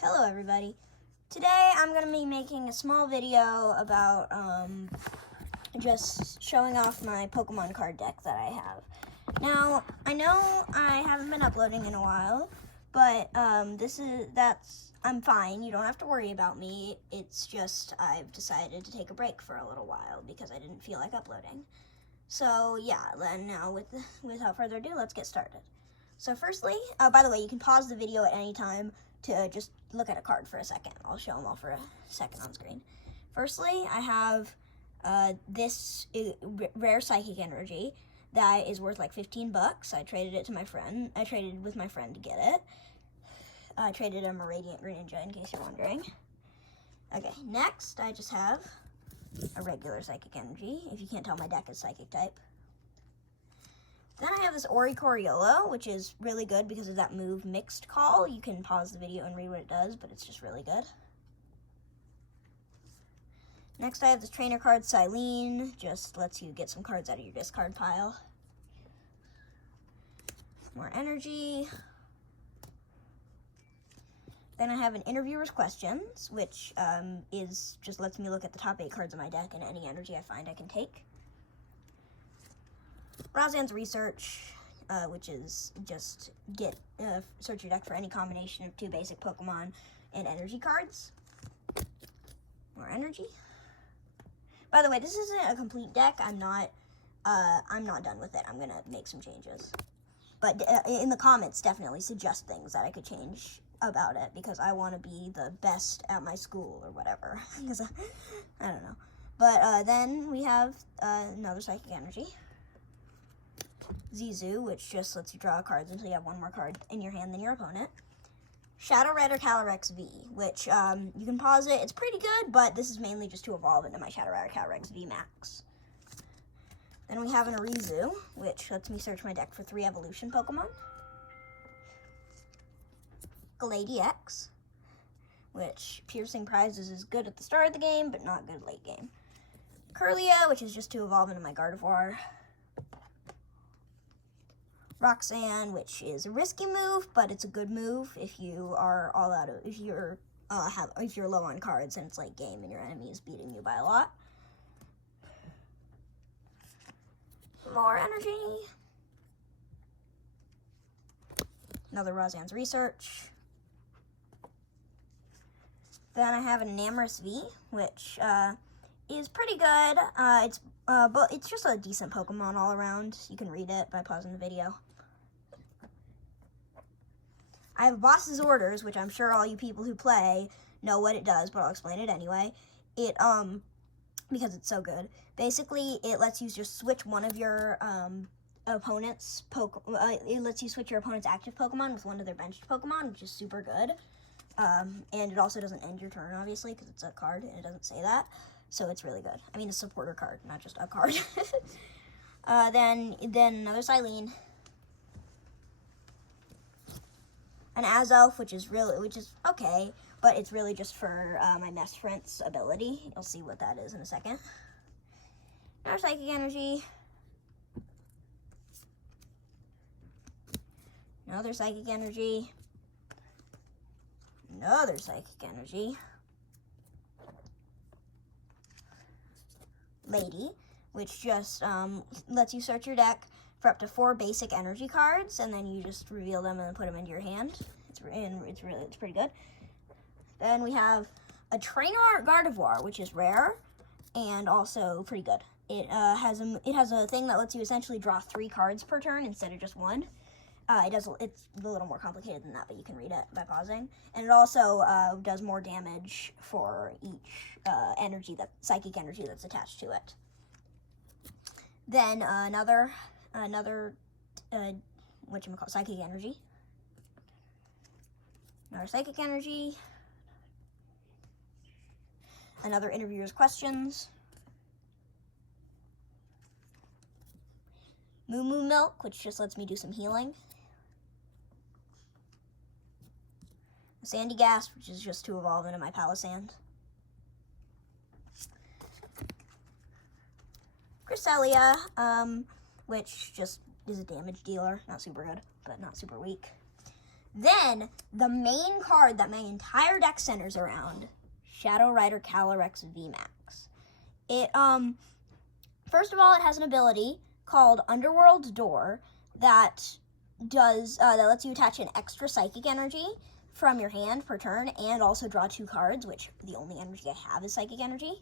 Hello everybody. Today I'm going to be making a small video about just showing off my Pokemon card deck that I have. Now, I know I haven't been uploading in a while, but I'm fine. You don't have to worry about me. It's just I've decided to take a break for a little while because I didn't feel like uploading. So yeah, then now without further ado, let's get started. So firstly, by the way, you can pause the video at any time to just look at a card for a second. I'll show them all for a second on screen. Firstly, I have this rare psychic energy that is worth like 15 bucks. I traded it to my friend. I traded with my friend to get it. I traded him a Radiant Greninja in case you're wondering. Okay, next I just have a regular psychic energy. If you can't tell, my deck is psychic type. Then I have this Oricoriolo, which is really good because of that move Mixed Call. You can pause the video and read what it does, but it's just really good. Next I have this trainer card, Silene. Just lets you get some cards out of your discard pile. More energy. Then I have an Interviewer's Questions, which just lets me look at the top 8 cards of my deck and any energy I find I can take. Razan's Research, which is just search your deck for any combination of 2 basic Pokemon and energy cards. More energy. By the way, this isn't a complete deck. I'm not done with it. I'm gonna make some changes. But in the comments, definitely suggest things that I could change about it because I want to be the best at my school or whatever. Because I don't know. But then we have another Psychic Energy. Zizu, which just lets you draw cards until you have one more card in your hand than your opponent. Shadow Red or Calyrex V, which you can pause it. It's pretty good, but this is mainly just to evolve into my Shadow Red or Calyrex V Max. Then we have an Arizu, which lets me search my deck for 3 evolution Pokemon. Gladex, which Piercing Prizes is good at the start of the game, but not good late game. Kirlia, which is just to evolve into my Gardevoir. Roxanne, which is a risky move, but it's a good move if you are if you're low on cards and it's late game and your enemy is beating you by a lot. More energy. Another Razan's Research. Then I have an Enamorous V, which is pretty good. But it's just a decent Pokemon all around. You can read it by pausing the video. I have Boss's Orders, which I'm sure all you people who play know what it does, but I'll explain it anyway. It, because it's so good. Basically, it lets you just switch one of your, opponent's it lets you switch your opponent's active Pokemon with one of their benched Pokemon, which is super good. And it also doesn't end your turn, obviously, because it's a card, and it doesn't say that. So it's really good. I mean, a supporter card, not just a card. Then another Silene. An Azelf, which is okay, but it's really just for my Mesprint's ability. You'll see what that is in a second. Another Psychic Energy. Another Psychic Energy. Another Psychic Energy. Lady, which just lets you search your deck for up to 4 basic energy cards, and then you just reveal them and put them into your hand. It's pretty good. Then we have a Trainer Gardevoir, which is rare and also pretty good. It has a thing that lets you essentially draw 3 cards per turn instead of just 1. It's a little more complicated than that, but you can read it by pausing. And it also does more damage for each psychic energy that's attached to it. Then another Psychic Energy. Another Psychic Energy. Another Interviewer's Questions. Moo Moo Milk, which just lets me do some healing. Sandy Gas, which is just to evolve into my Palisand. Cresselia, which just is a damage dealer. Not super good, but not super weak. Then, the main card that my entire deck centers around, Shadow Rider Calyrex VMAX. It, first of all, it has an ability called Underworld Door that that lets you attach an extra psychic energy from your hand per turn and also draw 2 cards, which the only energy I have is psychic energy.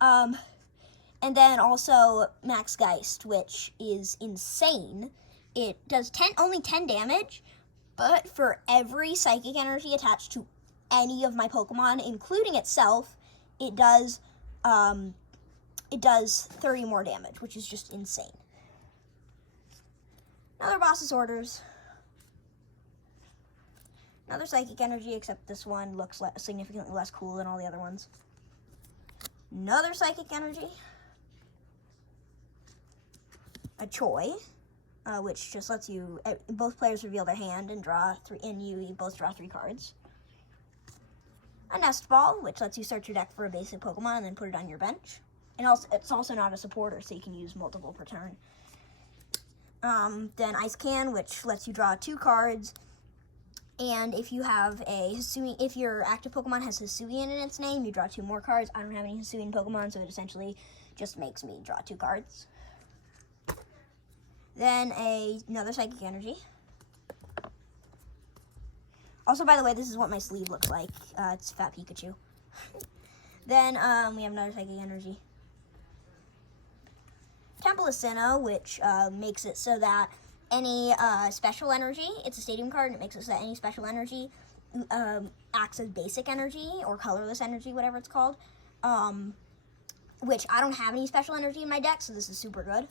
And then also Max Geist, which is insane. It does only 10 damage, but for every psychic energy attached to any of my Pokemon, including itself, it does 30 more damage, which is just insane. Another Boss's Orders. Another Psychic Energy, except this one looks significantly less cool than all the other ones. Another Psychic Energy. A Choi, which just lets you, both players reveal their hand and draw 3, and you both draw 3 cards. A Nest Ball, which lets you search your deck for a basic Pokemon and then put it on your bench. And also, it's also not a supporter, so you can use multiple per turn. Then Ice Can, which lets you draw 2 cards. And if you have if your active Pokemon has Hisuian in its name, you draw 2 more cards. I don't have any Hisuian Pokemon, so it essentially just makes me draw 2 cards. Then another Psychic Energy. Also, by the way, this is what my sleeve looks like. It's Fat Pikachu. Then we have another Psychic Energy. Temple of Sinnoh, which makes it so that any special energy, it's a stadium card, and it makes it so that any special energy acts as basic energy or colorless energy, whatever it's called. Which I don't have any special energy in my deck, so this is super good.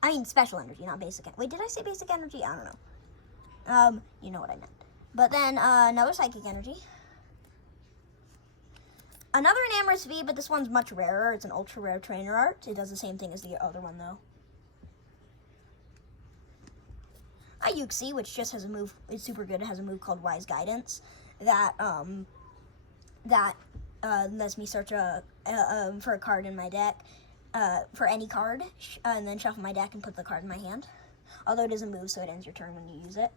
I mean special energy, not basic energy. Wait, did I say basic energy? I don't know. You know what I meant. But then another Psychic Energy. Another Enamorous V, but this one's much rarer. It's an ultra rare trainer art. It does the same thing as the other one, though. A Uxie, which just has a move. It's super good. It has a move called Wise Guidance that lets me search for a card in my deck, for any card, and then shuffle my deck and put the card in my hand. Although it doesn't move, so it ends your turn when you use it.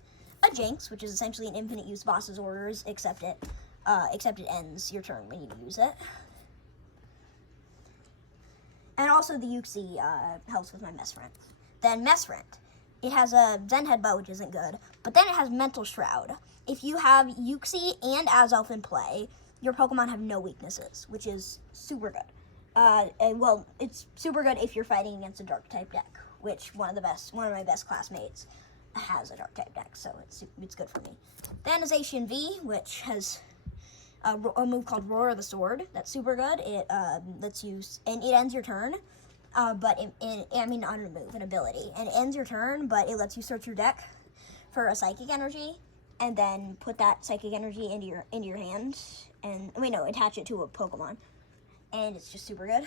A Jinx, which is essentially an infinite use Boss's Orders, except it ends your turn when you use it. And also the Uxie helps with my Messrent. Then Messrent. It has a Zen Headbutt, which isn't good, but then it has Mental Shroud. If you have Uxie and Azelf in play, your Pokemon have no weaknesses, which is super good. Well, it's super good if you're fighting against a Dark-type deck, which one of my best classmates has a Dark-type deck, so it's good for me. Then is Asian V, which has a move called Roar of the Sword. That's super good. It lets you, and it ends your turn. Not a move, an ability, and it ends your turn. But it lets you search your deck for a Psychic Energy, and then put that Psychic Energy into your hand, and attach it to a Pokemon, and it's just super good.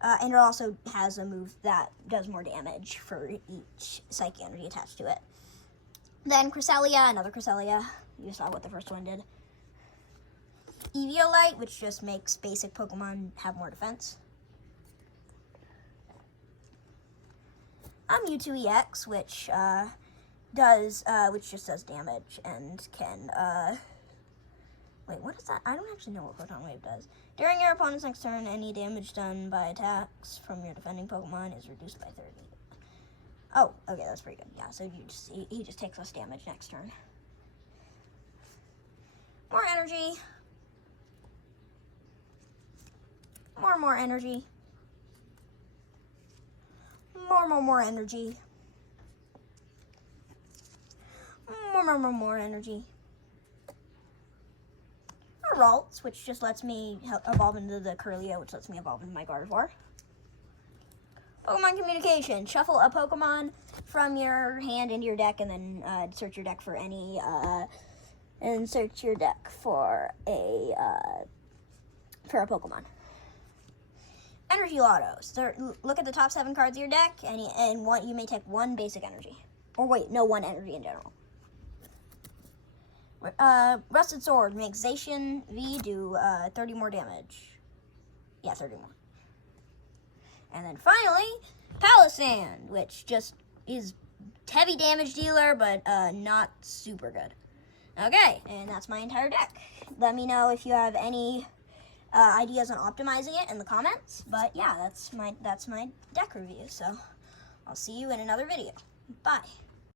And it also has a move that does more damage for each Psychic Energy attached to it. Then Cresselia, another Cresselia. You saw what the first one did. Eviolite, which just makes basic Pokemon have more defense. Mewtwo EX, which just does damage and can, wait, what is that? I don't actually know what Photon Wave does. During your opponent's next turn, any damage done by attacks from your defending Pokemon is reduced by 30. Oh, okay, that's pretty good. Yeah, so he just takes less damage next turn. More energy. More energy. More energy. More energy. Ralts, which just lets me evolve into the Kirlia, which lets me evolve into my Gardevoir. Pokemon Communication. Shuffle a Pokemon from your hand into your deck, and then search your deck for any, and search your deck for a Pokemon. Energy Lotto. So look at the top 7 cards of your deck, and you may take 1 basic energy. Or wait, no, 1 energy in general. Rusted Sword makes Zacian V do 30 more damage. Yeah, 30 more. And then finally, Palisand, which just is heavy damage dealer, but not super good. Okay, and that's my entire deck. Let me know if you have any ideas on optimizing it in the comments. But yeah, that's my deck review. So I'll see you in another video. Bye.